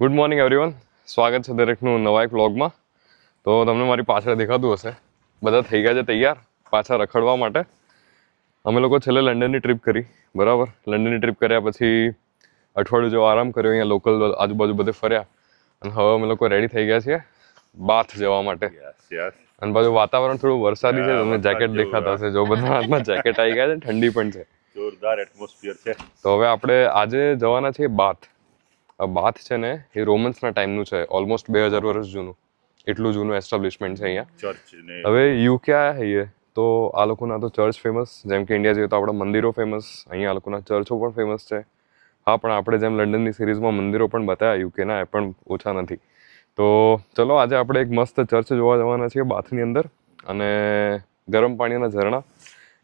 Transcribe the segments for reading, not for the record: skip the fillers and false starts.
Good morning everyone, સ્વાગત છે દરેકનું નવા એક વ્લોગમાં. તો તમને મારી પાછળ દેખાતું હશે, બધા થઈ ગયા છે તૈયાર પાછા રખડવા માટે. અમે લોકો છેલ્લે લંડનની ટ્રીપ કરી, બરાબર. લંડનની ટ્રીપ કર્યા પછી અઠવાડિયું જેવો આરામ કર્યો, અહીંયા લોકલ આજુબાજુ બધે ફર્યા અને હવે અમે લોકો રેડી થઈ ગયા છીએ બાથ જવા માટે. અને પાછું વાતાવરણ થોડું વરસાદી છે, તમને જેકેટ દેખાતા હશે, જો બધા હાથમાં જેકેટ આવી ગયા છે, ઠંડી પણ છે, જોરદાર એટમોસ્ફિયર છે. તો હવે આપણે આજે જવાના છીએ બાથ. આ બાથ છે ને એ રોમન્સના ટાઈમનું છે, ઓલમોસ્ટ 2000 વર્ષ જૂનું, એટલું જૂનું એસ્ટાબ્લિશમેન્ટ છે અહીંયા. ચર્ચ ને હવે યુકે આવ્યા છીએ તો આ લોકોના તો ચર્ચ ફેમસ, જેમ કે ઇન્ડિયા જોઈએ તો આપણા મંદિરો ફેમસ, અહીંયા આ લોકોના ચર્ચો પણ ફેમસ છે. હા, પણ આપણે જેમ લંડનની સિરીઝમાં મંદિરો પણ બતાવ્યા યુકેના, એ પણ ઓછા નથી. તો ચલો આજે આપણે એક મસ્ત ચર્ચ જોવા જવાના છીએ બાથની અંદર, અને ગરમ પાણીના ઝરણા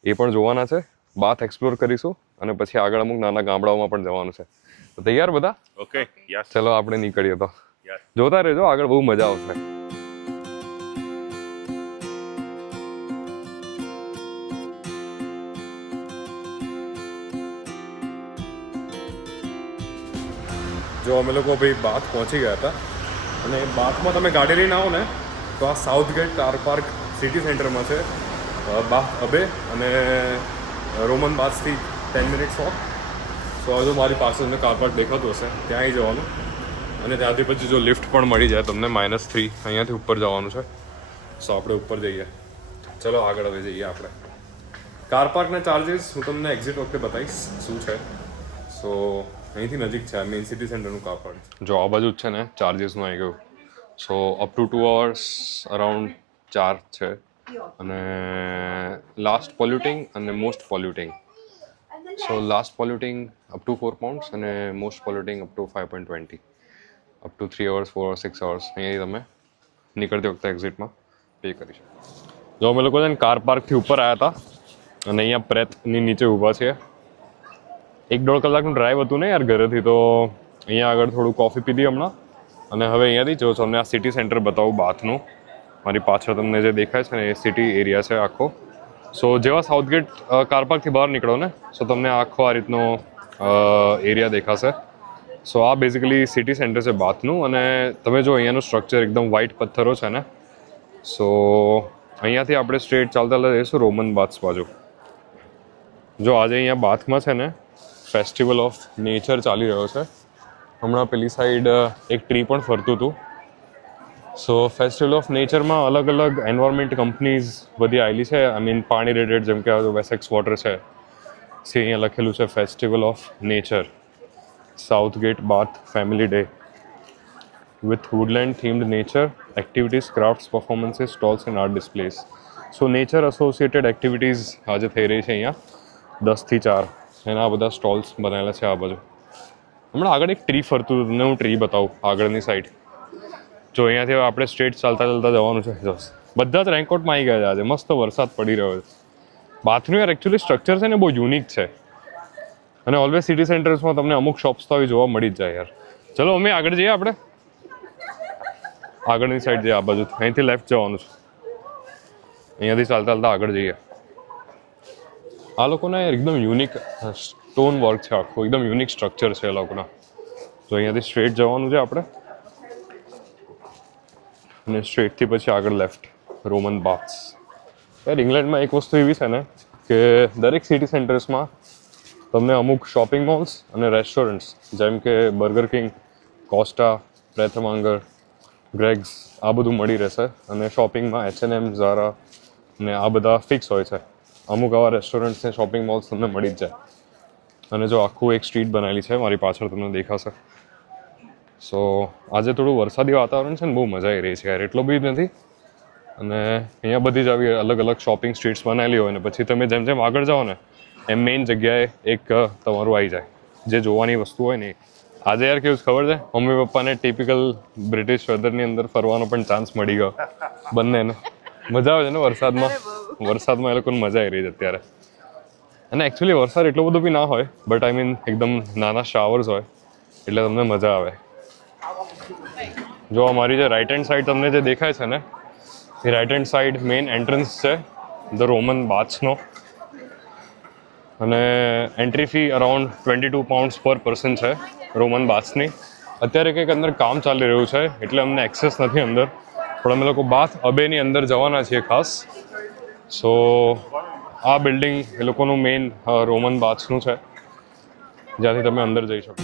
એ પણ જોવાના છે. બાથ એક્સપ્લોર કરીશું અને પછી આગળ અમુક નાના ગામડાઓમાં પણ જવાનું છે. તો તૈયાર બધા? ઓકે યસ ચલો આપણે નીકળીએ. તો યસ જોતા રહેજો, આગળ બહુ મજા આવશે. જો અમે લોકો ભાઈ બાથ પહોંચી ગયા હતા, અને બાથમાં તમે ગાડી લઈને આવો ને તો આ south gate car park city સેન્ટરમાં છે બાથ અબે, અને રોમન બાથથી 10 મિનિટ્સ વોક. સો જો મારી પાસે તમને કાર પાર્ક દેખાતું હશે, ત્યાં આવી જવાનું, અને ત્યાંથી પછી જો લિફ્ટ પણ મળી જાય તમને -3, અહીંયાથી ઉપર જવાનું છે. સો આપણે ઉપર જઈએ. ચલો આગળ હવે જઈએ આપણે. કાર પાર્કના ચાર્જીસ હું તમને એક્ઝિટ વખતે બતાવીશ શું છે. સો અહીંથી નજીક છે, મેઇન સિટી સેન્ટરનું કાર પાર્ક. જો આ બાજુ જ છે ને ચાર્જીસનું આવી ગયું. સો અપ ટુ 2 hours અરાઉન્ડ 4 છે, અને લાસ્ટ પોલ્યુટિંગ અને most પોલ્યુટિંગ. So last પોલ્યુટિંગ up to 4 pounds અને most પોલ્યુટિંગ up to 5.20, up to 3 hours 4 hours 6 hours અહીંયાથી તમે નીકળતી વખતે એક્ઝિટમાં પે કરી શકો. જો અમે લોકો છે ને કાર પાર્કથી ઉપર આવ્યા હતા અને અહીંયા પ્રેતની નીચે ઊભા છીએ. 1-1.5 કલાકનું ડ્રાઈવ હતું ને યાર ઘરેથી, તો અહીંયા આગળ થોડું કોફી પીધી હમણાં, અને હવે અહીંયાથી જો તમને આ સિટી સેન્ટર બતાવું બાથનું. મારી પાછળ તમને જે દેખાય છે ને એ સિટી એરિયા છે આખો. સો જેવા સાઉથગેટ કાર પાર્કથી બહાર નીકળો ને, સો તમને આખો આ રીતનો એરિયા દેખાશે. સો આ બેઝિકલી સિટી સેન્ટર છે બાથનું, અને તમે જો અહીંયાનું સ્ટ્રક્ચર એકદમ વ્હાઇટ પથ્થરો છે ને. સો અહીંયાથી આપણે સ્ટ્રેટ ચાલતા જઈશું રોમન બાથ્સ બાજુ. જો આજે અહીંયા બાથમાં છે ને ફેસ્ટિવલ ઓફ નેચર ચાલી રહ્યો છે. હમણાં પેલી સાઈડ એક ટ્રી પણ ફરતું હતું. સો ફેસ્ટિવલ ઓફ નેચરમાં અલગ અલગ એન્વાયરમેન્ટ કંપનીઝ બધી આવેલી છે. આઈ મીન પાણી રિલેટેડ, જેમ કે વેસેક્સ વોટર છે, અહીંયા લખેલું છે festival of nature, Southgate Bath family day with woodland themed nature activities, crafts, performances, stalls and art displays. So nature associated activities આજે થઈ રહી છે અહીંયા 10 થી 4, એના બધા સ્ટોલ્સ બનાવેલા છે આ બાજુ. હમણાં આગળ એક ટ્રી ફરતું હતું, તમને હું ટ્રી બતાવું આગળની સાઈડ. જો અહીંયાથી આપણે સ્ટ્રેટ ચાલતા ચાલતા જવાનું છે. બધા જ રેનકોટમાં આવી ગયા છે આજે, મસ્ત વરસાદ પડી રહ્યો છે. બાથનું યાર એકચ્યુઅલી સ્ટ્રક્ચર છે ને બહુ યુનિક છે, અને ઓલવેઝ સિટી સેન્ટર્સમાં તમને અમુક શોપ્સ તો આવી જોવા મળી જ જાય યાર. ચલો અમે આગળ જઈએ, આપણે આગળની સાઈડ જઈએ આ બાજુ, અહીંથી લેફ્ટ જવાનું છે, અહીંયાથી ચાલતા ચાલતા આગળ જઈએ. આ લોકોના એકદમ યુનિક સ્ટોન વર્ક છે આખું, એકદમ યુનિક સ્ટ્રક્ચર છે એ લોકોના. તો અહીંયાથી સ્ટ્રેટ જવાનું છે આપણે, અને સ્ટ્રેટથી પછી આગળ લેફ્ટ રોમન બાથ્સ. યાર ઇંગ્લેન્ડમાં એક વસ્તુ એવી છે ને કે દરેક સિટી સેન્ટર્સમાં તમને અમુક શોપિંગ મોલ્સ અને રેસ્ટોરન્ટ્સ, જેમ કે બર્ગર કિંગ, કોસ્ટા, પ્રેથમાંગર, ગ્રેગ્સ, આ બધું મળી રહેશે. અને શોપિંગમાં H&M, ઝારા ને આ બધા ફિક્સ હોય છે. અમુક આવા રેસ્ટોરન્ટ્સ ને શોપિંગ મોલ્સ તમને મળી જ જાય. અને જો આખું એક સ્ટ્રીટ બનાવેલી છે મારી પાછળ, તમને દેખાશે. સો આજે થોડું વરસાદી વાતાવરણ છે ને, બહુ મજા આવી રહી છે યાર, એટલો બી નથી. અને અહીંયા બધી જ આવી અલગ અલગ શોપિંગ સ્ટ્રીટ્સ બનાવેલી હોય ને, પછી તમે જેમ જેમ આગળ જાઓ ને એમ મેઇન જગ્યાએ એક તમારું આવી જાય જે જોવાની વસ્તુ હોય ને. આજે યાર કેવું ખબર છે, મમ્મી પપ્પાને ટિપિકલ બ્રિટિશ વેધરની અંદર ફરવાનો પણ ચાન્સ મળી ગયો બંનેને. મજા આવે છે ને વરસાદમાં એ લોકોને મજા આવી રહી છે અત્યારે. અને એકચ્યુઅલી વરસાદ એટલો બધો બી ના હોય, બટ આઈ મીન એકદમ નાના શાવર્સ હોય એટલે તમને મજા આવે. જો અમારી જે રાઈટ હેન્ડ સાઈડ તમને જે દેખાય છે ને, એ right hand side main entrance છે ધ રોમન બાથ્સનો, અને entry fee around 22 pounds per person છે રોમન બાથ્સની. અત્યારે કંઈક અંદર કામ ચાલી રહ્યું છે એટલે અમને એક્સેસ નથી અંદર, પણ અમે લોકો બાથ અબેની અંદર જવાના છીએ ખાસ. સો આ બિલ્ડિંગ એ લોકોનું મેઇન રોમન બાથ્સનું છે, જ્યાંથી તમે અંદર જઈ શકો.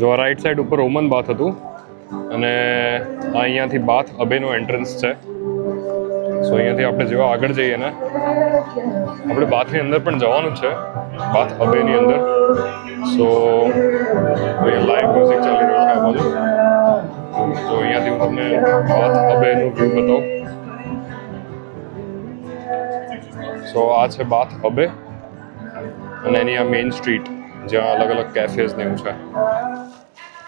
જો આ રાઈટ સાઈડ ઉપર રોમન બાથ હતું અને આ અહીંયાથી બાથ અબેનો એન્ટ્રન્સ છે. સો અહીંયાથી આપણે જેવા આગળ જઈએ ને આપણે બાથની અંદર પણ જવાનું છે, બાથ અબેની અંદર. સો અહીંયા લાઈવ મ્યુઝિક ચાલી રહ્યું છે આ બાજુ. તો અહીંયાથી હું તમને બાથ અબેનું વ્યૂ બતાવું. સો આ છે બાથ અબે અને એની આ મેઇન સ્ટ્રીટ જ્યાં અલગ અલગ કેફેઝ ને એવું છે.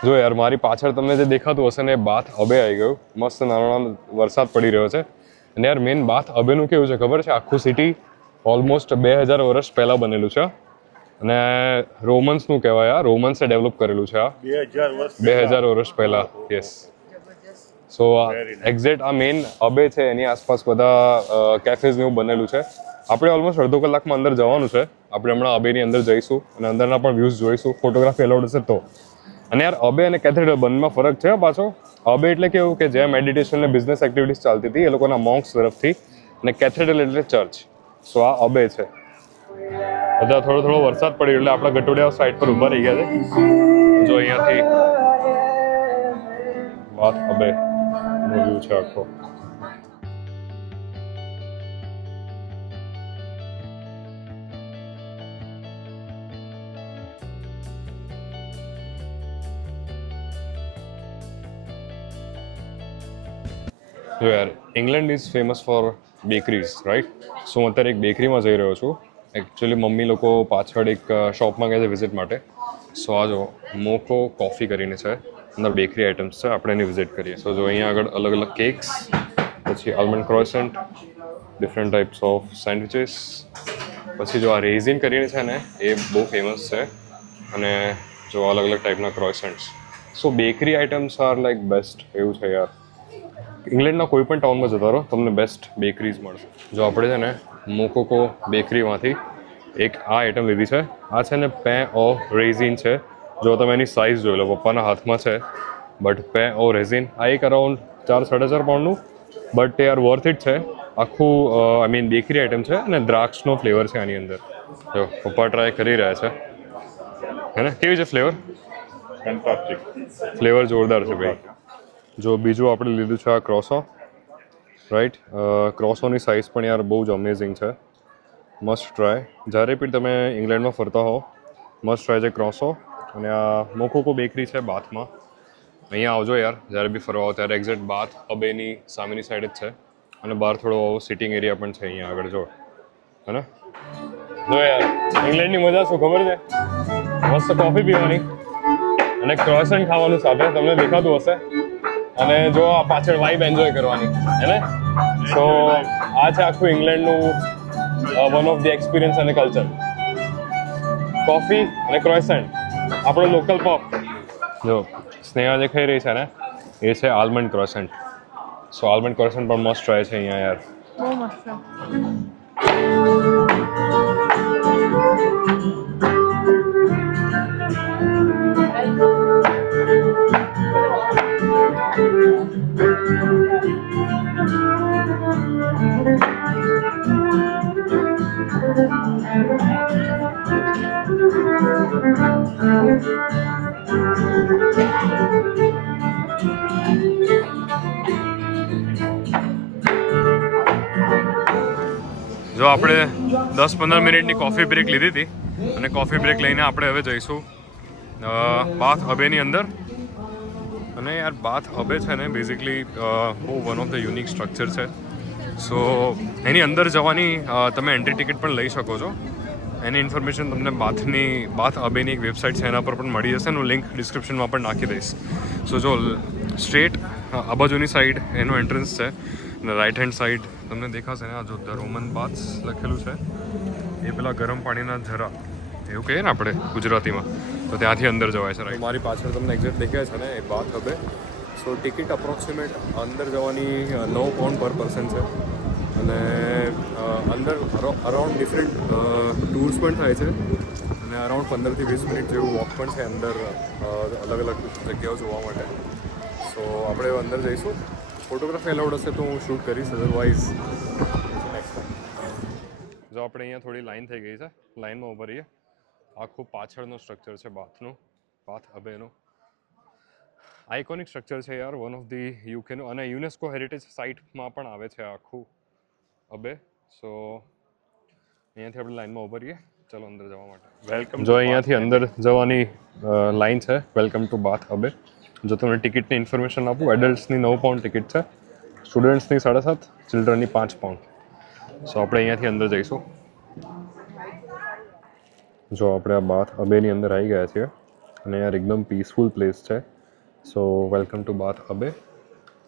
જો યાર મારી પાછળ તમને જે દેખાતું હશે ને એ બાથ અબે આવી ગયું. મસ્ત નાનો નાનો વરસાદ પડી રહ્યો છે. અને યાર મેઇન બાથ અબેનું કેવું છે ખબર છે, આખું સિટી ઓલમોસ્ટ 2000 વર્ષ પહેલાં બનેલું છે અને રોમન્સનું કહેવાય. આ રોમન્સે ડેવલપ કરેલું છે. આ 2000 વર્ષ પહેલાં. યસ. સો એક્ઝેક્ટ આ મેઇન અબે છે એની આસપાસ બધા કેફેઝ ને એવું બનેલું છે. આપણે ઓલમોસ્ટ અડધો કલાકમાં અંદર જવાનું છે. આપણે હમણાં અબેની અંદર જઈશું અને અંદરના પણ વ્યૂઝ જોઈશું, ફોટોગ્રાફી એલાઉડ હશે તો. અને યાર અબે અને કેથેડ્રલ બંનેમાં ફરક છે પાછો. અબે એટલે કેવું કે જ્યાં મેડિટેશન અને બિઝનેસ એક્ટિવિટીઝ ચાલતી હતી એ લોકોના મોંક્સ તરફથી, અને કેથેડ્રલ એટલે ચર્ચ. સો આ અબે છે. બધા થોડો વરસાદ પડ્યો એટલે આપણા ગટોડિયા સાઈડ પર ઊભા રહી ગયા છે. જો અહીંયાથી બાથ અબે નો વ્યૂ છે આખો. જો યાર England is famous for bakeries, right? So હું અત્યારે એક બેકરીમાં જઈ રહ્યો છું. એકચ્યુઅલી મમ્મી લોકો પાછળ એક શોપમાં ગયા છે વિઝિટ માટે. સો આ જો મોકો કોફી કરીને છે, અંદર બેકરી આઇટમ્સ છે, આપણે એની વિઝિટ કરીએ. સો જો અહીંયા આગળ અલગ અલગ કેક્સ, પછી almond croissant, different types of sandwiches, પછી જો આ રેઝિન કરીને છે ને એ બહુ ફેમસ છે, અને જો અલગ અલગ ટાઈપના croissants. So bakery items are like best. એવું છે યાર, ઇંગ્લેન્ડના કોઈ પણ ટાઉનમાં જતા રહો તમને બેસ્ટ બેકરીઝ મળશે. જો આપણે છે ને મોકોકો બેકરીમાંથી એક આ આઇટમ લીધી છે. આ છે ને પે ઓ રેઝિન છે. જો તમે એની સાઇઝ જોઈ લો, પપ્પાના હાથમાં છે, બટ પે ઓ રેઝિન. આ એક અરાઉન્ડ 4-4.5 પાઉન્ડનું, બટ એ આર વર્થ ઇટ છે. આખું આઈ મીન બેકરી આઇટમ છે અને દ્રાક્ષનો ફ્લેવર છે આની અંદર. જો પપ્પા ટ્રાય કરી રહ્યા છે, હે ને? કેવી છે ફ્લેવર? ફેન્ટાસ્ટિક. ફ્લેવર જોરદાર છે ભાઈ. જો બીજું આપણે લીધું છે આ ક્રોસો, રાઈટ? ક્રોસોની સાઇઝ પણ યાર બહુ જ અમેઝિંગ છે. Must try. જ્યારે પણ તમે ઇંગ્લેન્ડમાં ફરતા હો મસ્ટ ટ્રાય છે ક્રોસો. અને આ મોકોકો બેકરી છે બાથમાં. અહીંયા આવજો યાર જ્યારે બી ફરવા આવો ત્યારે. એક્ઝેક્ટ બાથ અબેની સામેની સાઈડ જ છે અને બહાર થોડો સિટિંગ એરિયા પણ છે અહીંયા આગળ. જો હે ને? જો યાર ઇંગ્લેન્ડની મજા શું ખબર છે? મસ્ત કોફી પીવાની અને ક્રોસન્ટ ખાવાનું સાથે, તમને દેખાતું હશે. અને જો આ પાછળ વાઇબ એન્જોય કરવાની, હે ને? સો આ છે આખું ઇંગ્લેન્ડનું વન ઓફ ધી એક્સપિરિયન્સ અને કલ્ચર. કોફી અને ક્રોસન્ટ, આપણો લોકલ પોપ. જો સ્નેહા જે ખાઈ રહી છે ને એ છે આલમંડ ક્રોસન્ટ. સો આલમંડ ક્રોસન્ટ પણ મસ્ટ ટ્રાય છે અહીંયા યાર. બહુ મસ્ત. જો આપણે 10-15 મિનિટની કોફી બ્રેક લીધી હતી અને કોફી બ્રેક લઈને આપણે હવે જઈશું બાથ અબેની અંદર. અને યાર બાથ અબે છે ને બેઝિકલી બહુ one of the unique structure છે. સો એની અંદર જવાની તમે એન્ટ્રી ટિકિટ પણ લઈ શકો છો. એની ઇન્ફોર્મેશન તમને બાથ અબેની એક વેબસાઇટ છે એના પર પણ મળી જશે. એનું લિંક ડિસ્ક્રિપ્શનમાં પણ નાખી દઈશ. સો જો સ્ટ્રેટ આ બાજુની સાઈડ એનો એન્ટ્રન્સ છે અને રાઈટ હેન્ડ સાઈડ તમને દેખાશે ને આ જો ધ રોમન બાથ્સ લખેલું છે એ પેલા ગરમ પાણીના ઝરા એવું કહીએ ને આપણે ગુજરાતીમાં, તો ત્યાંથી અંદર જવાય છે. મારી પાછળ તમને એક્ઝેક્ટ દેખાય છે ને એ બાથ હબે. સો ટિકિટ અપ્રોક્સિમેટ અંદર જવાની £9 પર પર્સન છે. અને અંદર અરાઉન્ડ ડિફરન્ટ ટૂર્સ પણ થાય છે અને અરાઉન્ડ 15 થી 20 મિનિટ જેવું વોક પણ છે અંદર અલગ અલગ જગ્યાઓ જોવા માટે. સો આપણે અંદર જઈશું. ફોટોગ્રાફી એલાઉડ હશે તો હું શૂટ કરીશ, અધરવાઇઝ નેક્સ્ટ ટાઈમ. જો આપણે અહીંયા થોડી લાઈન થઈ ગઈ છે, લાઈનમાં ઉભા રહીએ. આખું પાછળનું સ્ટ્રક્ચર છે બાથનું, બાથ હબેનું. આઇકોનિક સ્ટ્રક્ચર છે યાર, વન ઓફ ધી યુકેનું, અને યુનેસ્કો હેરિટેજ સાઇટમાં પણ આવે છે આખું હબે. સો અહીંયાથી આપણે લાઈનમાં ઉભા રહીએ. ચલો અંદર જવા માટે. વેલકમ. જો અહીંયાથી અંદર જવાની લાઈન છે, વેલકમ ટુ બાથ હબે. જો તમને ટિકિટની ઇન્ફોર્મેશન આપું, એડલ્ટ્સની £9 ટિકિટ છે, સ્ટુડન્ટ્સની £7.5, ચિલ્ડ્રનની £5. સો આપણે અહીંયાથી અંદર જઈશું. જો આપણે આ બાથ હબેની અંદર આવી ગયા છીએ અને યાર એકદમ પીસફુલ પ્લેસ છે. સો વેલકમ ટુ બાથ હબે.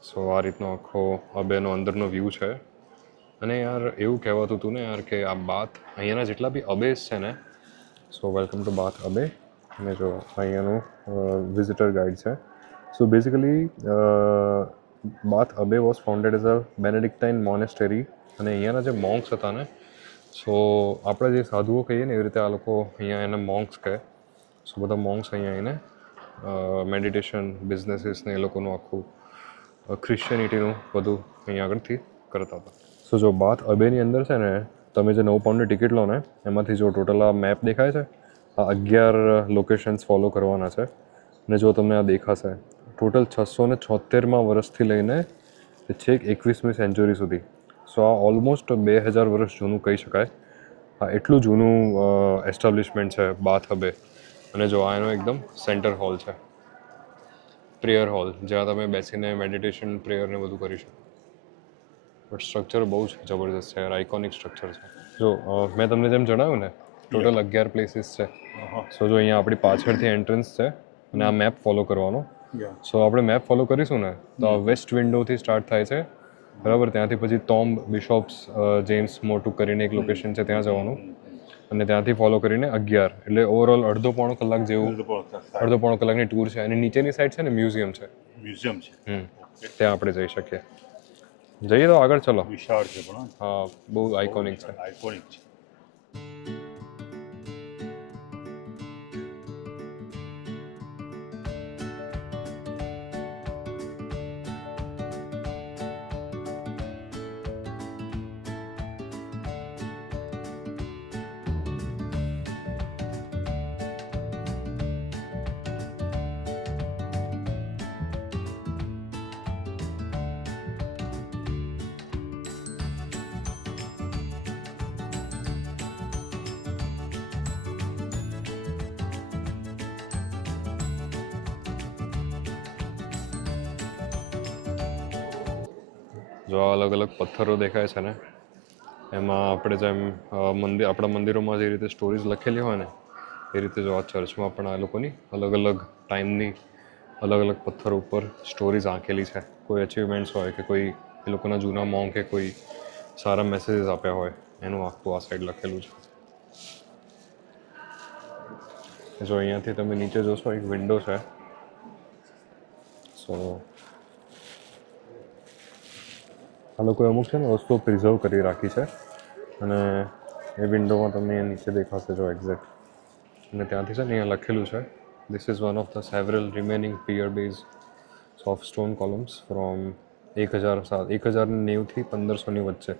સો આ રીતનો આખો હબેનો અંદરનો વ્યૂ છે. અને યાર એવું કહેવાતું હતું ને યાર કે આ બાથ અહીંયાના જેટલા બી અબેસ છે ને, સો વેલકમ ટુ બાથ અબે. અને જો અહીંયાનું વિઝિટર ગાઈડ છે. સો basically Bath Abbey was founded as a Benedictine monastery. અને અહીંયાના જે મોંક્સ હતા ને, સો આપણે જે સાધુઓ કહીએ ને એવી રીતે આ લોકો અહીંયા એને મોંક્સ કહે. સો બધા મોંક્સ અહીંયા આવીને મેડિટેશન, બિઝનેસીસ ને એ લોકોનું આખું ક્રિશ્ચિયનિટીનું બધું અહીંયા આગળથી કરતા હતા. સો જો બાથ અબેની અંદર છે ને, તમે જે £9ની ટિકિટ લો ને એમાંથી જો ટોટલ આ મેપ દેખાય છે, આ 11 લોકેશન્સ ફોલો કરવાના છે. અને જો તમને આ દેખાશે, ટોટલ 676માં વર્ષથી લઈને છેક 21મી સેન્ચુરી સુધી. સો આ ઓલમોસ્ટ 2000 વર્ષ જૂનું કહી શકાય. આ એટલું જૂનું એસ્ટાબ્લિશમેન્ટ છે બાથ હબે. અને જો આ એનો એકદમ સેન્ટર હોલ છે, પ્રેયર હોલ, જ્યાં તમે બેસીને મેડિટેશન, પ્રેયર ને બધું કરી શકો. બટ સ્ટ્રક્ચર બહુ જ જબરદસ્ત છે યાર, આઇકોનિક સ્ટ્રક્ચર છે. જો મેં તમને જેમ જણાવ્યું ને, ટોટલ 11 પ્લેસીસ છે. સો જો અહીંયા આપણી પાછળથી એન્ટ્રન્સ છે અને આ મેપ ફોલો કરવાનો. સો આપણે મેપ ફોલો કરીશું ને તો આ વેસ્ટ વિન્ડોથી સ્ટાર્ટ થાય છે, બરાબર. ત્યાંથી પછી ટોમ્બ બિશોપ્સ જેમ્સ મોટું કરીને એક લોકેશન છે, ત્યાં જવાનું. અને ત્યાંથી ફોલો કરીને 11, એટલે ઓવરઓલ અડધો-પોણો કલાક જેવું, અડધો-પોણો કલાકની ટૂર છે. અને નીચેની સાઈડ છે ને મ્યુઝિયમ છે. મ્યુઝિયમ છે, ત્યાં આપણે જઈ શકીએ. જઈએ તો આગળ ચલો. વિશાળ છે પણ હા, બહુ આઇકોનિક છે. આઇકોનિક છે. જો આ અલગ અલગ પથ્થરો દેખાય છે ને, એમાં આપણે જેમ મંદિર, આપણા મંદિરોમાં જે રીતે સ્ટોરીઝ લખેલી હોય ને, એ રીતે જો આ ચર્ચમાં પણ આ લોકોની અલગ અલગ ટાઈમની અલગ અલગ પથ્થરો ઉપર સ્ટોરીઝ આંકેલી છે. કોઈ અચીવમેન્ટ્સ હોય કે કોઈ એ લોકોના જૂના મોંકે કોઈ સારા મેસેજીસ આપ્યા હોય, એનું આખું આ સાઈડ લખેલું છે. જો અહીંયાથી તમે નીચે જોશો, એક વિન્ડો છે. સો આ લોકોએ અમુક છે ને વસ્તુઓ પ્રિઝર્વ કરી રાખી છે. અને એ વિન્ડોમાં તમને નીચે દેખાશે જો એક્ઝેક્ટ. અને ત્યાંથી છે ને અહીંયા લખેલું છે, this is one of the several remaining pier base of stone columns from 1090 થી 1500ની વચ્ચે.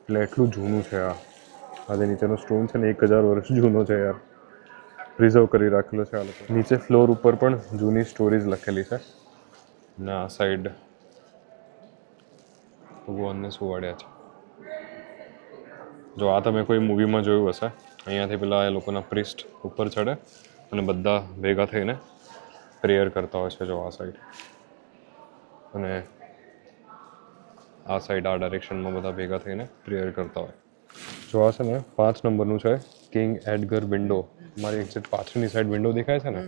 એટલે એટલું જૂનું છે આ. આજે નીચેનો સ્ટોન છે ને 1000 વર્ષ જૂનો છે યાર, પ્રિઝર્વ કરી રાખેલો છે આ લોકો. નીચે ફ્લોર ઉપર પણ જૂની સ્ટોરીઝ લખેલી છે. અને આ સાઈડ ભગવાનને સુવાડ્યા છે. જો આ તમે કોઈ મૂવીમાં જોયું હશે, અહીંયાથી પેલા એ લોકોના પ્રિસ્ટ ઉપર ચડે અને બધા ભેગા થઈને પ્રેયર કરતા હોય છે. જો આ સાઈડ અને આ સાઈડ, આ ડાયરેક્શનમાં બધા ભેગા થઈને પ્રેયર કરતા હોય. જો આ છે ને 5 નંબરનું છે, કિંગ એડગર વિન્ડો. મારી એક્ઝેક્ટ પાછળની સાઈડ વિન્ડો દેખાય છે ને,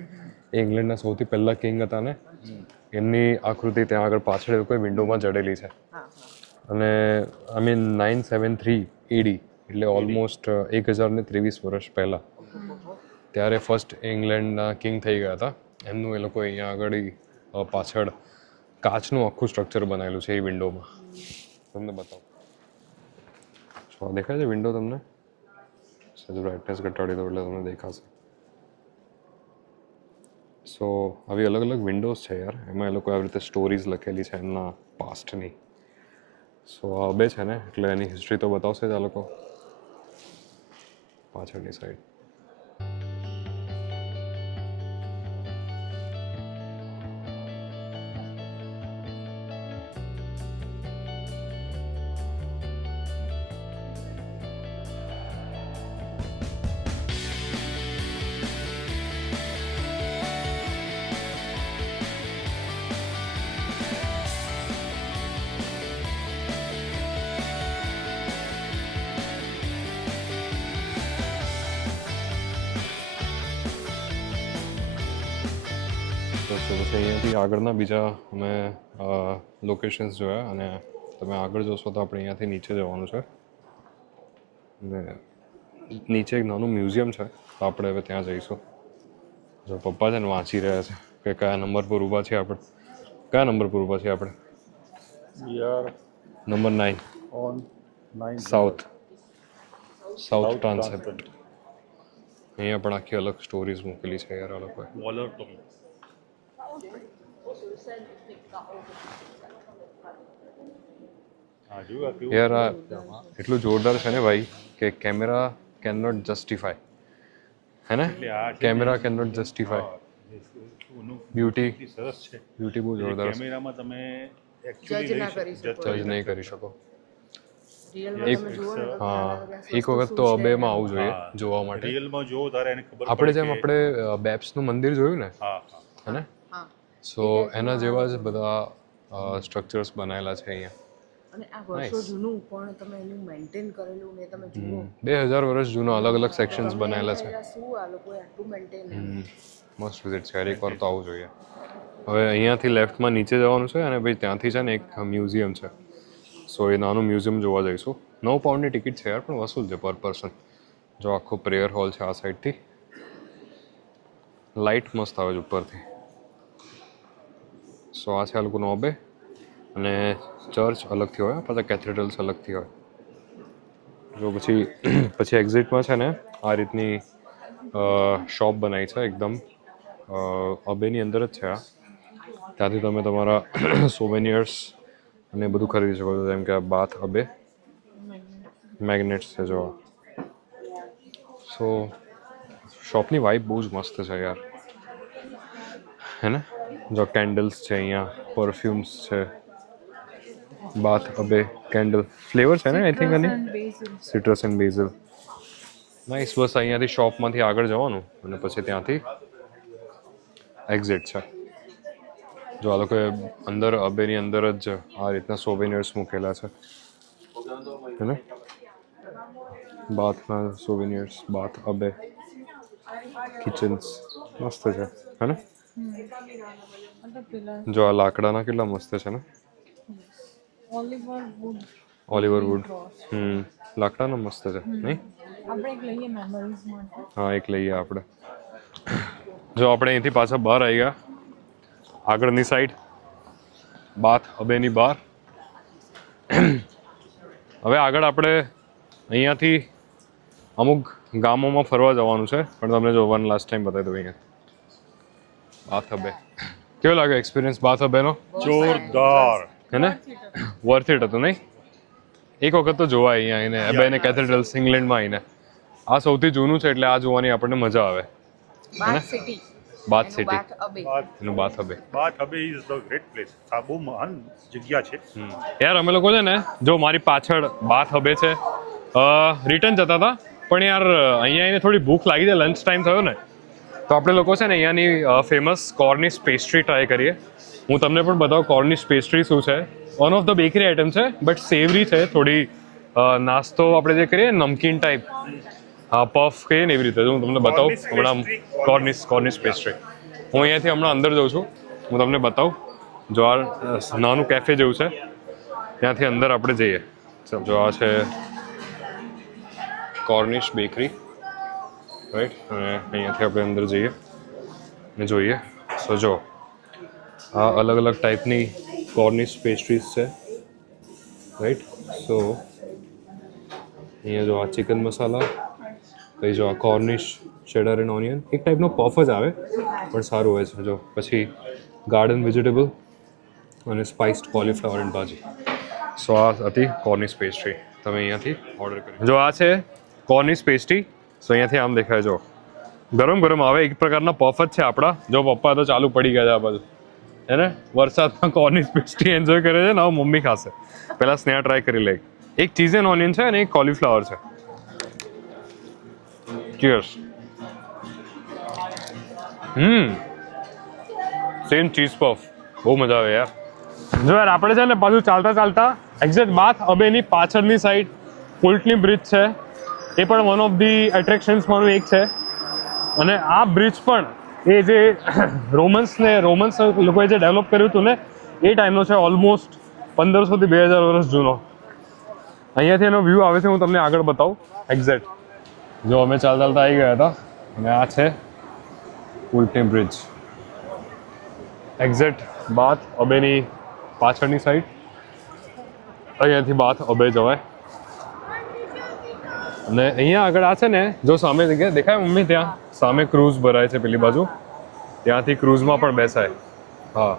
એ ઇંગ્લેન્ડના સૌથી પહેલા કિંગ હતા ને, એમની આકૃતિ ત્યાં આગળ પાછળ એ કોઈ વિન્ડોમાં જડેલી છે. અને આઈ મીન 973 AD, એટલે ઓલમોસ્ટ 1023 વર્ષ પહેલાં. ત્યારે ફર્સ્ટ ઇંગ્લેન્ડના કિંગ થઈ ગયા હતા એમનું એ લોકો અહીંયા આગળ પાછળ કાચનું આખું સ્ટ્રક્ચર બનાવેલું છે એ વિન્ડોમાં. તમને બતાવો. જો દેખાય છે વિન્ડો તમને? સહેજ બ્રાઇટનેસ ઘટાડી દો એટલે તમને દેખાશે. સો આવી અલગ અલગ વિન્ડોઝ છે યાર. એમાં એ લોકો આવી રીતે સ્ટોરીઝ લખેલી છે એમના પાસ્ટની. સો આ બે છે ને એટલે એની હિસ્ટ્રી તો બતાવશે જ આ લોકો પાછળની સાઈડ. તો પછી અહીંયાથી આગળના બીજા અમે લોકેશન્સ જોયા અને તમે આગળ જોશો તો આપણે અહીંયાથી નીચે જવાનું છે અને નીચે એક નાનું મ્યુઝિયમ છે તો આપણે હવે ત્યાં જઈશું. જો પપ્પા છે ને વાંચી રહ્યા છે કે કયા નંબર પર ઊભા છીએ આપણે. કયા નંબર પર ઊભા છીએ આપણે? Number 9 south transept. અહીંયા પણ આખી અલગ સ્ટોરીઝ મૂકેલી છે યાર આ લોકોએ. યાર આ એટલું જોરદાર છે ને ભાઈ કે કેમેરા કેન નોટ જસ્ટિફાય. હે ને? Camera can not justify beauty. Beauty બહુ જોરદાર છે. કેમેરામાં તમે જજ ના કરી શકો. જજ નહીં કરી શકો. રિયલમાં તમે જુઓ ને તો હા એક વખત તો અબેમાં આવવું જોઈએ જોવા માટે. રિયલમાં જોવો તારે એને ખબર આપણે જેમ આપણે બેપ્સનું મંદિર જોયું ને હા હે ને? હા સો એના જેવા જ બધા સ્ટ્રક્ચર્સ બનાવેલા છે અહીંયા. અને આ વર્ષો જૂનું પણ તમે એનું મેન્ટેન કરેલું ને તમે જુઓ 2000 વર્ષ જૂના અલગ અલગ સેક્શન્સ બનાવેલા છે. શું આ લોકોએ આટલું મેન્ટેન મસ્ત વિઝિટ છે યાર, એકવાર તો આવવું જોઈએ. હવે અહીંયાથી લેફ્ટમાં નીચે જવાનું છે અને ભાઈ ત્યાંથી છે ને એક મ્યુઝિયમ છે. સો એ નાનું મ્યુઝિયમ જોવા જઈશું. 9 પાઉન્ડની ટિકિટ છે યાર પણ વસૂલ છે પર પર્સન. જો આખો પ્રેયર હોલ છે આ સાઈડથી. લાઇટ મસ્ત આવે છે ઉપરથી. સો આ છે આ લોકોનો અબે અને ચર્ચ અલગથી હોય પાછા કેથેડ્રલ્સ અલગથી હોય. જો પછી એક્ઝિટમાં છે ને આ રીતની શોપ બનાવી છે એકદમ અબેની અંદર જ છે આ. ત્યાંથી તમે તમારા સોવેનિયર્સ અને બધું ખરીદી શકો છો જેમ કે આ બાથ અબે મેગ્નેટ્સ છે જો. સો શોપની વાઇબ બહુ જ મસ્ત છે યાર હે ને? જો કેન્ડલ્સ છે અહીંયા, પરફ્યુમ્સ છે, બાથ અબે કેન્ડલ ફ્લેવર છે ને આઈ થિંક આની સિટ્રસ એન્ડ બેઝિલ. નાઇસ. બસ અહીંયાથી શોપમાંથી આગળ જવાનું અને પછી ત્યાંથી એક્ઝિટ છે. જો આ લોકોએ અંદર અબેની અંદર જ આ રીતના સોવેનિયર્સ મૂકેલા છે હે ને? બાથના સોવેનિયર્સ, બાથ અબે કિચન્સ મસ્ત છે હે ને? જો આ લાકડાના કેટલા મસ્ત છે ને? Olive wood. લાકડાના મસ્ત છે નહીં? હા એક લઈએ આપણે. જો આપણે અહીંથી પાછા બહાર આવી ગયા આગળની સાઈડ બાથ અબેની બહાર. હવે આગળ આપણે અહીંયાથી અમુક ગામોમાં ફરવા જવાનું છે પણ તમને જો વન લાસ્ટ ટાઈમ બતાવી દઉં અહીંયા બાથ અબે. કેવો લાગે એક્સપિરિયન્સ બાથ અબેનો? જોરદાર હે ને? વર્થ ઇટ હતું નહીં? એક વખત તો જોવા અહીંયા આવીને અબે અને કેથેડ્રલ્સ ઇંગ્લેન્ડમાં આવીને. આ સૌથી જૂનું છે એટલે આ જોવાની આપણને મજા આવે. બાથ સિટી બાથ સિટી બાથ અબે એનું બાથ અબે. બાથ અબે ઇઝ ધ ગ્રેટ પ્લેસ. આ બહુ મહાન જગ્યા છે. યાર અમે લોકો છે ને જો મારી પાછળ બાથ અબે છે રિટર્ન જતા હતા પણ યાર અહીંયા આવીને થોડી ભૂખ લાગી જાય લંચ ટાઈમ થયો ને તો આપણે લોકો છે ને અહીંયાની ફેમસ કોર્નિશ પેસ્ટ્રી ટ્રાય કરીએ. હું તમને પણ બતાવું કોર્નિશ પેસ્ટ્રી શું છે. One of the bakery item છે બટ સેવરી છે થોડી. નાસ્તો આપણે જે કરીએ નમકીન ટાઈપ હા પફ કહીએ ને એવી રીતે હું તમને બતાવું હમણાં. કોર્નિશ પેસ્ટ્રી હું અહીંયાથી હમણાં અંદર જઉં છું હું તમને બતાવું. જો આ નાનું કેફે જેવું છે ત્યાંથી અંદર આપણે જઈએ. જો આ છે કોર્નિશ બેકરી રાઈટ, અને અહીંયાથી આપણે અંદર જઈએ ને જોઈએ. સો જો આ અલગ અલગ ટાઈપની કોર્નિશ પેસ્ટ્રીઝ છે, રાઈટ. સો અહીંયા જો આ ચિકન મસાલા, પછી જો આ કોર્નિશ ચેડર એન્ડ ઓનિયન, એક ટાઈપનો પફ જ આવે પણ સારું હોય છે. જો પછી ગાર્ડન વેજીટેબલ અને સ્પાઇસ્ડ કોલીફ્લાવર એન્ડ ભાજી. સો આ હતી કોર્નિશ પેસ્ટ્રી, તમે અહીંયાથી ઓર્ડર કરી. જો આ છે કોર્નિશ પેસ્ટ્રી. સો અહીંયાથી આમ દેખાય, જો ગરમ ગરમ આવે, એક પ્રકારના પફ જ છે આપણા. જો પપ્પા તો ચાલુ પડી ગયા છે આ બધું, હે ને. વરસાદમાં કોર્નિશ પેસ્ટ્રી એન્જોય કરે છે ને, હવે મમ્મી ખાશે. પહેલાં સ્નેહા ટ્રાય કરી લે. એક ચીઝ એન્ડ ઓનિયન છે અને એક કોલીફ્લાવર છે. ચીયર્સ. સેમ ચીઝ પફ, બહુ મજા આવે યાર. જો યાર આપણે છે ને પાછું ચાલતા ચાલતા એક્ઝેક્ટ બાથ અબેની પાછળની સાઈડ પુલ્ટની બ્રિજ છે, એ પણ વન ઓફ ધી એટ્રેક્શન્સમાંનું એક છે. અને આ બ્રિજ પણ એ જે રોમન્સ લોકોએ જે ડેવલપ કર્યું હતું ને એ ટાઈમનો છે, ઓલમોસ્ટ 1500 થી 2000 વર્ષ જૂનો. અહીંયાથી એનો વ્યૂ આવે છે, હું તમને આગળ બતાવું એક્ઝેક્ટ. જો અમે ચાલતા આવી ગયા હતા અને આ છે પુલ્ટની બ્રિજ, એક્ઝેક્ટ બાથ અબેની પાછળની સાઈડ. અહીંયાથી બાથ અબે જવાય. અને અહીંયા આગળ આ છે ને, જો સામે જગ્યા દેખાય મમ્મી, ત્યાં સામે ક્રૂઝ ભરાય છે પેલી બાજુ, ત્યાંથી ક્રૂઝમાં પણ બેસાય. હા,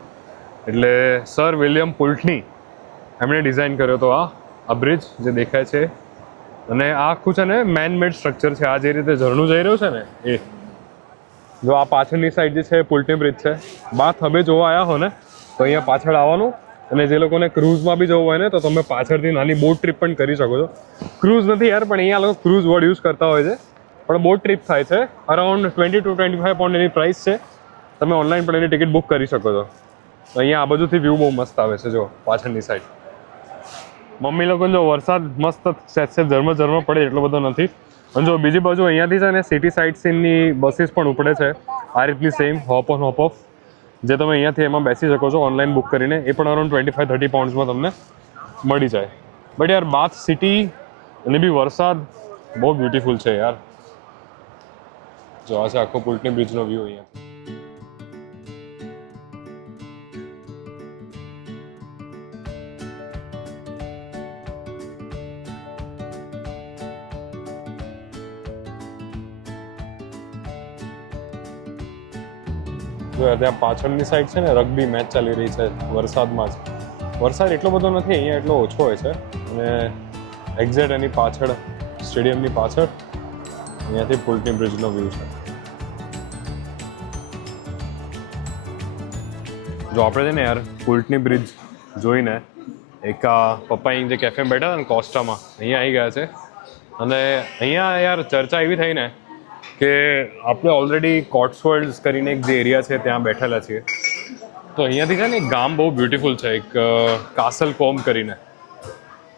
એટલે સર વિલિયમ પુલ્ટની એમણે ડિઝાઇન કર્યો હતો આ બ્રિજ જે દેખાય છે. અને આ આખું છે ને મેન મેડ સ્ટ્રક્ચર છે. આ જે રીતે ઝરણું જઈ રહ્યું છે ને એ, જો આ પાછળની સાઈડ જે છે પુલ્ટની બ્રિજ છે. બાથ હબે જોવા આવ્યા હો ને તો અહીંયા પાછળ આવવાનું. અને જે લોકોને ક્રૂઝમાં બી જવું હોય ને તો તમે પાછળથી નાની બોટ ટ્રીપ પણ કરી શકો છો. ક્રૂઝ નથી યાર, પણ અહીંયા લોકો ક્રૂઝ વર્ડ યુઝ કરતા હોય છે, પણ બોટ ટ્રીપ થાય છે. Around 20 to 25 pound any price છે. તમે ઓનલાઈન પણ એની ટિકિટ બુક કરી શકો છો. અહીંયા આ બાજુથી વ્યૂ બહુ મસ્ત આવે છે, જો પાછળની સાઈડ. મમ્મી લોકો જો વરસાદ મસ્ત સેજ ઝરમર પડે એટલો બધો નથી. અને જો બીજી બાજુ અહીંયાથી છે ને સિટી સાઇટ સીનની બસીસ પણ ઉપડે છે આ રીતની, same hop on hop off, જે તમે અહીંયાથી એમાં બેસી શકો છો ઓનલાઈન બુક કરીને. એ પણ અરાઉન્ડ 25-30 પાઉન્ડ્સમાં તમને મળી જાય. બટ યાર બાથ સિટી અને બી વરસાદ બહુ બ્યુટીફુલ છે યાર. જો આ છે આખો પુલ્ટની બ્રિજનો વ્યૂ અહીંયા. જો ત્યાં પાછળની સાઈડ છે ને રગ્બી મેચ ચાલી રહી છે વરસાદમાં જ. વરસાદ એટલો બધો નથી અહીંયા, એટલો ઓછો હોય છે. અને એક્ઝેક્ટ એની પાછળ સ્ટેડિયમની પાછળ અહીંયાથી પુલ્ટની બ્રિજનો વ્યૂ છે. જો આપણે છે ને યાર પુલ્ટની બ્રિજ જોઈને એક પપ્પા અહીં જે કેફેમાં બેઠા હતા ને કોસ્ટામાં, અહીંયા આવી ગયા છે. અને અહીંયા યાર ચર્ચા એવી થઈ ને કે આપણે ઓલરેડી કોટ્સવોલ્ડ્સ કરીને એક જે એરિયા છે ત્યાં બેઠેલા છીએ. તો અહીંયાથી છે ને એક ગામ બહુ બ્યુટીફુલ છે, એક કાસલ કોમ કરીને.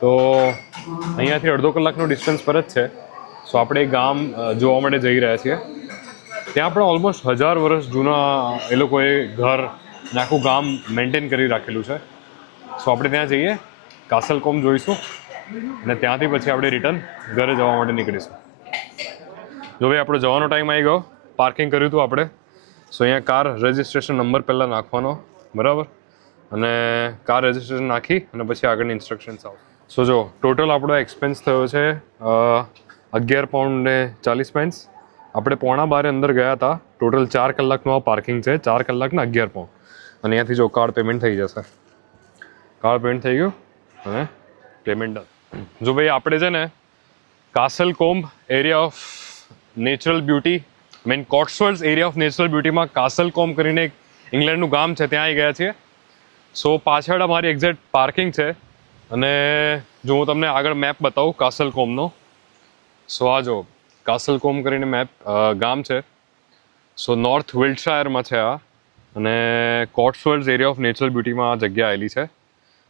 તો અહીંયાથી અડધો કલાકનો ડિસ્ટન્સ પર જ છે. સો આપણે એ ગામ જોવા માટે જઈ રહ્યા છીએ. ત્યાં પણ ઓલમોસ્ટ 1000 વર્ષ જૂના એ લોકોએ ઘર ને આખું ગામ મેન્ટેન કરી રાખેલું છે. સો આપણે ત્યાં જઈએ, કાસલ કોમ જોઈશું અને ત્યાંથી પછી આપણે રિટર્ન ઘરે જવા માટે નીકળીશું. જો ભાઈ આપણો જવાનો ટાઈમ આવી ગયો, પાર્કિંગ કર્યું હતું આપણે. સો અહીંયા કાર રજિસ્ટ્રેશન નંબર પહેલાં નાખવાનો, બરાબર. અને કાર રજિસ્ટ્રેશન નાખી અને પછી આગળની ઇન્સ્ટ્રક્શન્સ આવશે. સો જો ટોટલ આપણો એક્સપેન્સ થયો છે 11 પાઉન્ડ ને 40 પેન્સ. આપણે 11:15 અંદર ગયા હતા. ટોટલ 4 કલાકનું આ પાર્કિંગ છે, 4 કલાકના 11 પાઉન્ડ. અને અહીંયાથી જો કાર્ડ પેમેન્ટ થઈ જશે. કાર્ડ પેમેન્ટ થઈ ગયું અને પેમેન્ટ ડન. જો ભાઈ આપણે છે ને Castle Combe area of natural beauty, main Cotswolds area of natural બ્યુટીમાં કાસલ કોમ કરીને એક ઇંગ્લેન્ડનું ગામ છે, ત્યાં આવી ગયા છીએ. સો પાછળ અમારી એક્ઝેક્ટ પાર્કિંગ છે. અને જો હું તમને આગળ મેપ બતાવું કાસલ કોમનો, સો આ જો કાસલ કોમ કરીને મેપ ગામ છે. સો નોર્થ વિલ્ટશાયરમાં છે આ. અને કોટ્સવોલ્ડ્સ એરિયા ઓફ નેચરલ બ્યુટીમાં આ જગ્યા આવેલી છે.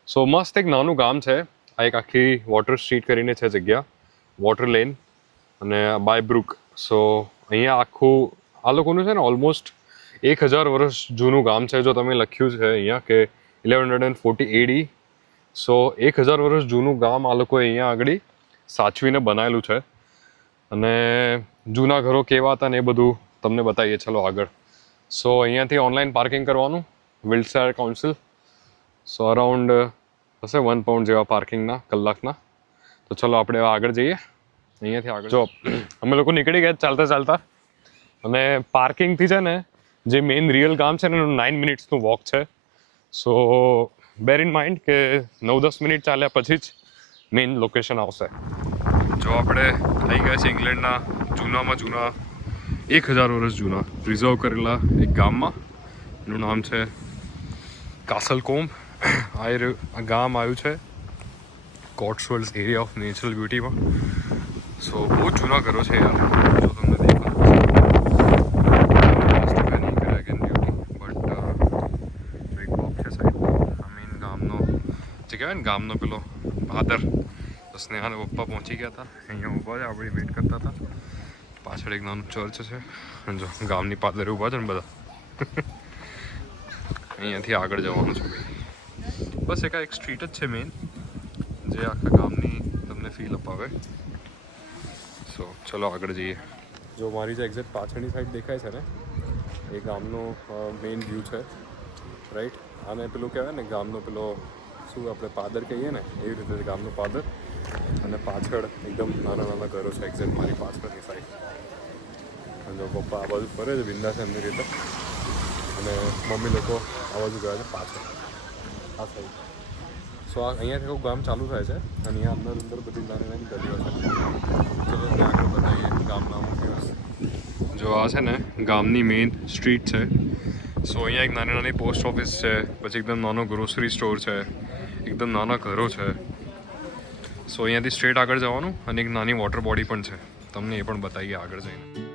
સો મસ્ત એક નાનું ગામ છે. આ એક આખી વોટર સ્ટ્રીટ કરીને છે જગ્યા, વોટર લેન અને બાય બ્રુક. સો અહીંયા આખું આ લોકોનું છે ને ઓલમોસ્ટ 1000 વર્ષ જૂનું ગામ છે. જો તમે લખ્યું છે અહીંયા કે 1140 AD. સો 1000 વર્ષ જૂનું ગામ આ લોકોએ અહીંયા આગળ સાચવીને બનાવેલું છે. અને જૂના ઘરો કેવા હતા ને એ બધું તમને બતાવીએ ચલો આગળ. સો અહીંયાથી ઓનલાઈન પાર્કિંગ કરવાનું વિલ્ટશાયર કાઉન્સિલ. સો અરાઉન્ડ હશે £1 જેવા પાર્કિંગના કલાકના. તો ચલો આપણે આગળ જઈએ. અહીંયાથી આગળ જો અમે લોકો નીકળી ગયા ચાલતા ચાલતા, અને પાર્કિંગથી છે ને જે મેઇન રિયલ ગામ છે ને એનું 9 મિનિટ્સનું વોક છે. સો બેર ઇન માઇન્ડ કે 9-10 મિનિટ ચાલ્યા પછી જ મેઇન લોકેશન આવશે. જો આપણે આવી ગયા છે ઇંગ્લેન્ડના જૂનામાં જૂના 1000 વર્ષ જૂના પ્રિઝર્વ કરેલા એક ગામમાં. એનું નામ છે કાસલ કોમ્બ. આ ગામ આવ્યું છે કોટ્સવોલ્ડ્સ એરિયા ઓફ નેચરલ બ્યુટીમાં. સો બહુ જૂના ઘરો છે યાર, જો તમને દેખાતું કહેવાય ને ગામનો પેલો ભાદર. તો સ્નેહાને પપ્પા પહોંચી ગયા હતા, અહીંયા ઊભા છે, આપણે વેઇટ કરતા હતા. પાછળ એક નાનું ચર્ચ છે અને જો ગામની પાદરે ઊભા છે ને બધા. અહીંયાથી આગળ જવાનું છે ભાઈ. બસ એક સ્ટ્રીટ જ છે મેઇન, જે આખા ગામની તમને ફીલ અપાવે. સો ચલો આગળ જઈએ. જો મારી જે એક્ઝેક્ટ પાછળની સાઈડ દેખાય છે ને એ ગામનો મેઇન વ્યૂ છે, રાઈટ. આને પેલું કહેવાય ને ગામનો પેલો શું આપણે પાદર કહીએ ને એવી રીતે ગામનું પાદર. અને પાછળ એકદમ નાના નાના ઘરો છે એક્ઝેક્ટ મારી પાછળની સાઈડ. અને જો પપ્પા આ બાજુ ફરે છે બિંદાસ એમની રીતે, અને મમ્મી લોકો આ બાજુ ગયા છે પાછળ આ સાઈડ. સો અહીંયાથી આખું ગામ ચાલુ થાય છે, અને અહીંયા અંદર બધી નાની નાની ગલીઓ છે. ચલો ત્યાં આગળ બતાવીએ ગામના અમુક વ્યૂઝ. જો આ છે ને ગામની મેઇન સ્ટ્રીટ છે. સો અહીંયા એક નાની નાની પોસ્ટ ઓફિસ છે, પછી એકદમ નાનો ગ્રોસરી સ્ટોર છે, એકદમ નાના ઘરો છે. સો અહીંયાથી સ્ટ્રેટ આગળ જવાનું, અને એક નાની વોટર બોડી પણ છે, તમને એ પણ બતાવીએ આગળ જઈને.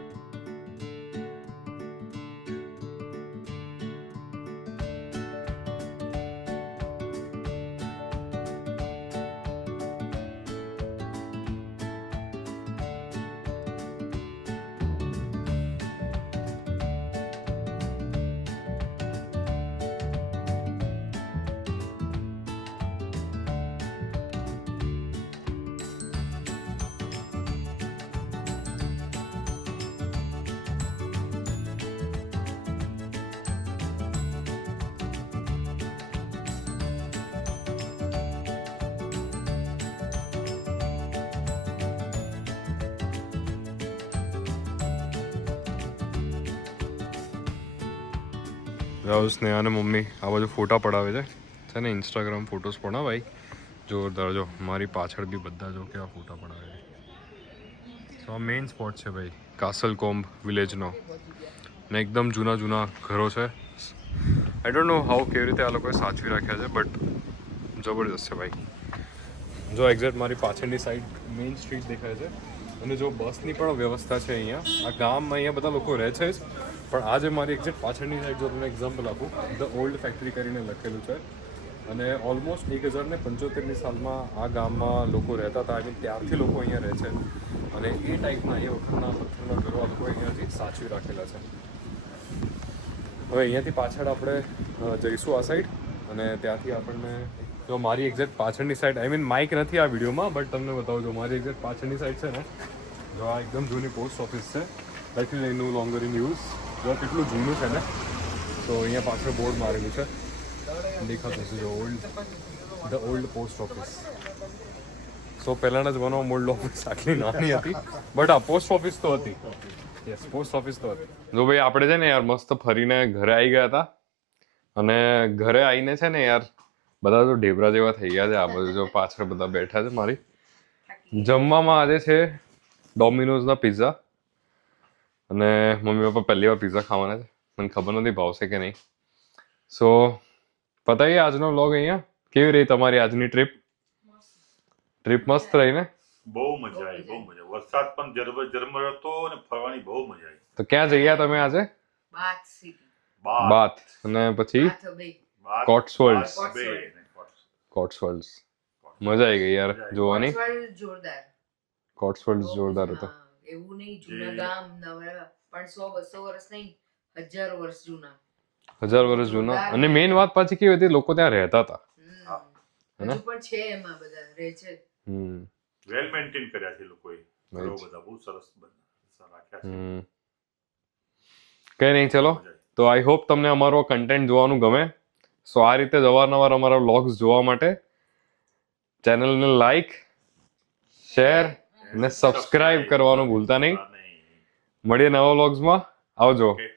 રાહુલ સ્નેહા અને મમ્મી આ બાજુ ફોટા પડાવે છે ને ઇન્સ્ટાગ્રામ ફોટોસ પણ. ભાઈ જોરદાર. જો મારી પાછળ બી બધા જો કેવા ફોટા પડાવે છે. સો આ મેઇન સ્પોટ છે ભાઈ કાસલ કોમ્બ વિલેજનો, ને એકદમ જૂના જૂના ઘરો છે. આઈ ડોન્ટ નો હાઉ કેવી રીતે આ લોકોએ સાચવી રાખ્યા છે, બટ જબરદસ્ત છે ભાઈ. જો એક્ઝેક્ટ મારી પાછળની સાઈડ મેઇન સ્ટ્રીટ દેખાય છે, અને જો બસની પણ વ્યવસ્થા છે અહીંયા. આ ગામ અહીંયા બધા લોકો રહે છે જ, પણ આ જે મારી એક્ઝેક્ટ પાછળની સાઈડ જો તમને એક્ઝામ્પલ આપું, ધ ઓલ્ડ ફેક્ટરી કરીને લખેલું છે. અને ઓલમોસ્ટ 1075ની સાલમાં આ ગામમાં લોકો રહેતા હતા. આઈ મીન ત્યારથી લોકો અહીંયા રહે છે, અને એ ટાઈપના એ વખતના પથ્થરના ઘરો આ લોકો અહીંયાથી સાચવી રાખેલા છે. હવે અહીંયાથી પાછળ આપણે જઈશું આ સાઈડ, અને ત્યાંથી આપણને જો મારી એક્ઝેક્ટ પાછળની સાઈડ, આઈ મીન માઇક નથી આ વિડીયોમાં, બટ તમને બતાવું. જો મારી એક્ઝેક્ટ પાછળની સાઈડ છે ને, જો આ એકદમ જૂની પોસ્ટ ઓફિસ છે, like no longer in use. જો કેટલું જૂનું છે ને. તો અહીંયા પાછળ બોર્ડ મારેલું છે, દેખાતું છે જો ધ ઓલ્ડ પોસ્ટ ઓફિસ. સો પહેલાંના જમાનામાં ઓલ્ડ ઓફિસ આટલી નાની હતી, બટ આ પોસ્ટ ઓફિસ તો હતી. યસ, પોસ્ટ ઓફિસ તો હતી. જો ભાઈ આપણે છે ને યાર મસ્ત ફરીને ઘરે આવી ગયા હતા, અને ઘરે આવીને છે ને યાર બધા તો ઢેબરા જેવા થઈ ગયા છે. આ બધું જો પાછળ બધા બેઠા છે મારી. જમવામાં આજે છે ડોમિનોઝના પિઝા, અને મમ્મી પપ્પા પહેલી વાર પિઝા ખાવાના છે. મને ખબર નથી ભાવશે કે નહીં. સો પતાવીએ આજનો વ્લોગ અહીંયા. કેવી રહી તમારી આજની ટ્રીપ? ટ્રીપ મસ્ત રહી ને? બહુ મજા આવી, બહુ મજા. વરસાદ પણ ઝરમર હતો અને ફરવાની બહુ મજા આવી. તો ક્યાં જઈએ તમે આજે? બાથ સિટી. બાથ. અને પછી કોટ્સવોલ્ડ્સ. કોટ્સવોલ્ડ્સ મજા આવી ગઈ યાર જોવાની. જોરદાર. કોટ્સવોલ્ડ્સ જોરદાર હતો. એવું નહીં જૂના ગામ નવા, પણ 100-200 વર્ષ નહીં, 1000 વર્ષ જૂના. 1000 વર્ષ જૂના. અને મેઇન વાત પાછી કેવી હતી, લોકો ત્યાં રહેતા હતા. હજુ પણ છે એમાં બધા રહે છે. વેલ મેન્ટેન કર્યા છે લોકોએ. ઘરો બધા બહુ સરસ રાખ્યા છે. કઈ નહીં, ચલો. મજા આવી. તો આઈ હોપ તમને અમારો કન્ટેન્ટ જોવાનું ગમે. સો આ રીતે જ અવારનવાર અમારા વ્લોગ્સ જોવા માટે ચેનલને લાઈક, શેર અને સબસ્ક્રાઇબ કરવાનું ભૂલતા નહીં. અને મળીએ નવા વ્લોગ્સમાં. આવજો. ઓકે.